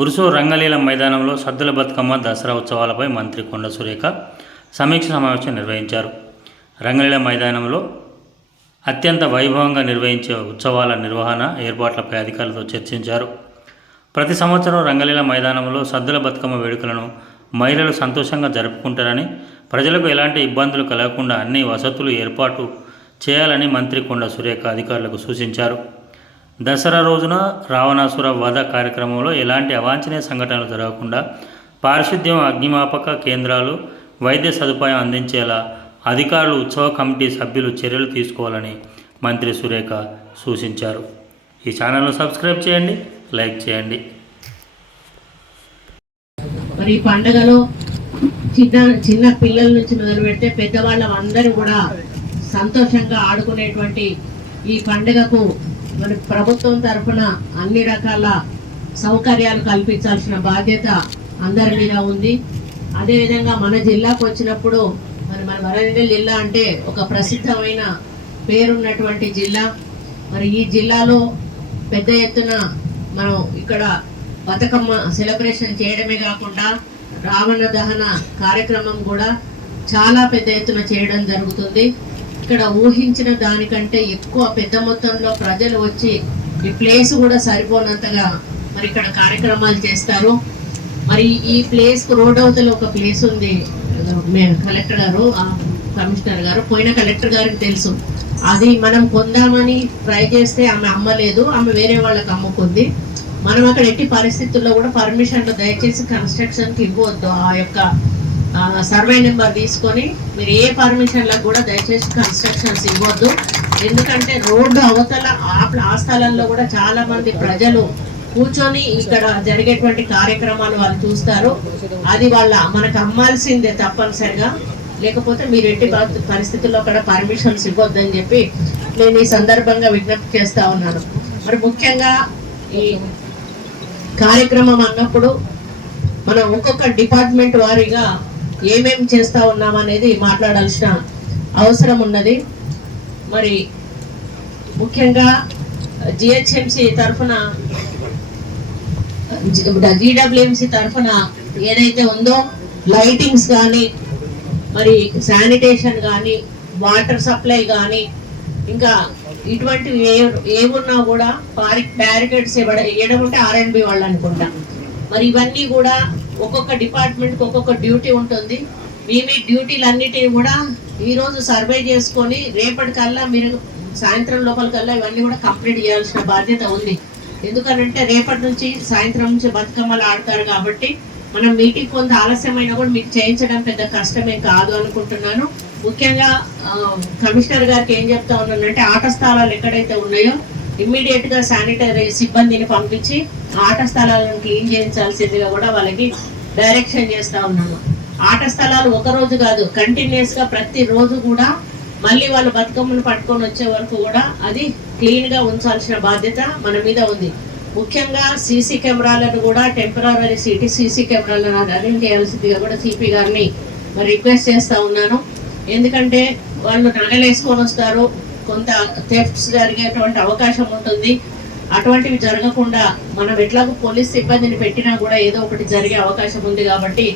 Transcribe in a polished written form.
ఉరుసూరు రంగలీల మైదానంలో సద్దుల బతుకమ్మ దసరా ఉత్సవాలపై మంత్రి కొండ సురేఖ సమీక్ష సమావేశం నిర్వహించారు. రంగలీల మైదానంలో అత్యంత వైభవంగా నిర్వహించే ఉత్సవాల నిర్వహణ ఏర్పాట్లపై అధికారులతో చర్చించారు. ప్రతి సంవత్సరం రంగలీల మైదానంలో సద్దుల బతుకమ్మ వేడుకలను మహిళలు సంతోషంగా జరుపుకుంటారని, ప్రజలకు ఎలాంటి ఇబ్బందులు కలగకుండా అన్ని వసతులు ఏర్పాటు చేయాలని మంత్రి కొండ సురేఖ అధికారులకు సూచించారు. దసరా రోజున రావణాసుర వధ కార్యక్రమంలో ఎలాంటి అవాంఛనీయ సంఘటనలు జరగకుండా పారిశుద్ధ్యం, అగ్నిమాపక కేంద్రాలు, వైద్య సదుపాయం అందించేలా అధికారులు, ఉత్సవ కమిటీ సభ్యులు చర్యలు తీసుకోవాలని మంత్రి సురేఖ సూచించారు. ఈ ఛానల్ను సబ్స్క్రైబ్ చేయండి, లైక్ చేయండి. మరి ఈ పండుగలో చిన్న పిల్లల నుంచి మొదలు పెడితే పెద్దవాళ్ళ అందరూ కూడా సంతోషంగా ఆడుకునేటువంటి ఈ పండుగకు మన ప్రభుత్వం తరఫున అన్ని రకాల సౌకర్యాలు కల్పించాల్సిన బాధ్యత అందరి మీద ఉంది. అదేవిధంగా మన జిల్లాకు వచ్చినప్పుడు మన వరంగల్ జిల్లా అంటే ఒక ప్రసిద్ధమైన పేరున్నటువంటి జిల్లా. మరి ఈ జిల్లాలో పెద్ద ఎత్తున మనం ఇక్కడ బతుకమ్మ సెలబ్రేషన్ చేయడమే కాకుండా రావణ దహన కార్యక్రమం కూడా చాలా పెద్ద ఎత్తున చేయడం జరుగుతుంది. ఇక్కడ ఊహించిన దానికంటే ఎక్కువ పెద్ద మొత్తంలో ప్రజలు వచ్చి ఈ ప్లేస్ కూడా సరిపోనంతగా మరి ఇక్కడ కార్యక్రమాలు చేస్తారు. మరి ఈ ప్లేస్ రోడ్ అవతల ఒక ప్లేస్ ఉంది, కలెక్టర్ గారు, కమిషనర్ గారు, పోయిన కలెక్టర్ గారికి తెలుసు. అది మనం కొందామని ట్రై చేస్తే ఆమె అమ్మలేదు, ఆమె వేరే వాళ్ళకి అమ్ముకుంది. మనం అక్కడ ఎట్టి పరిస్థితుల్లో కూడా పర్మిషన్లు దయచేసి కన్స్ట్రక్షన్కి ఇవ్వద్దు. ఆ యొక్క సర్వే నెంబర్ తీసుకొని మీరు ఏ పర్మిషన్లకు కూడా దయచేసి కన్స్ట్రక్షన్స్ ఇవ్వద్దు. ఎందుకంటే రోడ్డు అవతల ఆ స్థలంలో కూడా చాలా మంది ప్రజలు కూర్చొని ఇక్కడ జరిగేటువంటి కార్యక్రమాలు వాళ్ళు చూస్తారు. అది మనకు అమ్మాల్సిందే తప్పనిసరిగా, లేకపోతే మీరు ఎట్టి పరిస్థితుల్లో అక్కడ పర్మిషన్స్ ఇవ్వద్దని చెప్పి నేను ఈ సందర్భంగా విజ్ఞప్తి చేస్తా ఉన్నాను. మరి ముఖ్యంగా ఈ కార్యక్రమం అన్నప్పుడు మనం ఒక్కొక్క డిపార్ట్మెంట్ వారీగా ఏమేమి చేస్తా ఉన్నామనేది మాట్లాడాల్సిన అవసరం ఉన్నది. మరి ముఖ్యంగా జిహెచ్ఎంసి తరఫున, జీడబ్ల్యూఎంసి తరఫున ఏదైతే ఉందో లైటింగ్స్ కానీ, మరి శానిటేషన్ కానీ, వాటర్ సప్లై కానీ, ఇంకా ఇటువంటివి ఏమున్నా కూడా బ్యారికేడ్స్ ఇవ్వడం ఉంటే ఆర్ఎండ్బి వాళ్ళు అనుకుంటా. మరి ఇవన్నీ కూడా ఒక్కొక్క డిపార్ట్మెంట్కి ఒక్కొక్క డ్యూటీ ఉంటుంది. మీ డ్యూటీలన్నిటిని కూడా ఈరోజు సర్వే చేసుకొని రేపటికల్లా మీరు సాయంత్రం లోపలికల్లా ఇవన్నీ కూడా కంప్లీట్ చేయాల్సిన బాధ్యత ఉంది. ఎందుకనంటే రేపటి నుంచి సాయంత్రం నుంచి బతుకమ్మలు ఆడతారు కాబట్టి మనం మీటింగ్ కొంత ఆలస్యమైనా కూడా మీకు చేయించడం పెద్ద కష్టమేం కాదు అనుకుంటున్నాను. ముఖ్యంగా కమిషనర్ గారికి ఏం చెప్తా ఉన్నానంటే ఆట స్థలాలు ఎక్కడైతే ఉన్నాయో ఇమ్మీడియట్ గా శానిటరీ సిబ్బందిని పంపించి ఆట స్థలాలను క్లీన్ చేయించాల్సిందిగా కూడా వాళ్ళకి డైరెక్షన్ చేస్తా ఉన్నాను. ఆట స్థలాలు ఒక రోజు కాదు, కంటిన్యూస్ గా ప్రతి రోజు కూడా మళ్ళీ వాళ్ళు బతుకమ్మను పట్టుకొని వచ్చే వరకు కూడా అది క్లీన్ గా ఉంచాల్సిన బాధ్యత మన మీద ఉంది. ముఖ్యంగా సీసీ కెమెరాలను కూడా టెంపరీ సీసీ కెమెరాలను అరేంజ్ చేయాల్సిందిగా కూడా సిపి గారిని మరి రిక్వెస్ట్ చేస్తా ఉన్నాను. ఎందుకంటే వాళ్ళు నగలేసుకొని వస్తారు, కొంత థెఫ్ట్స్ జరిగేటువంటి అవకాశం ఉంటుంది. అటువంటివి జరగకుండా మనం ఎట్లాగో పోలీస్ సిబ్బందిని పెట్టినా కూడా ఏదో ఒకటి జరిగే అవకాశం ఉంది. కాబట్టి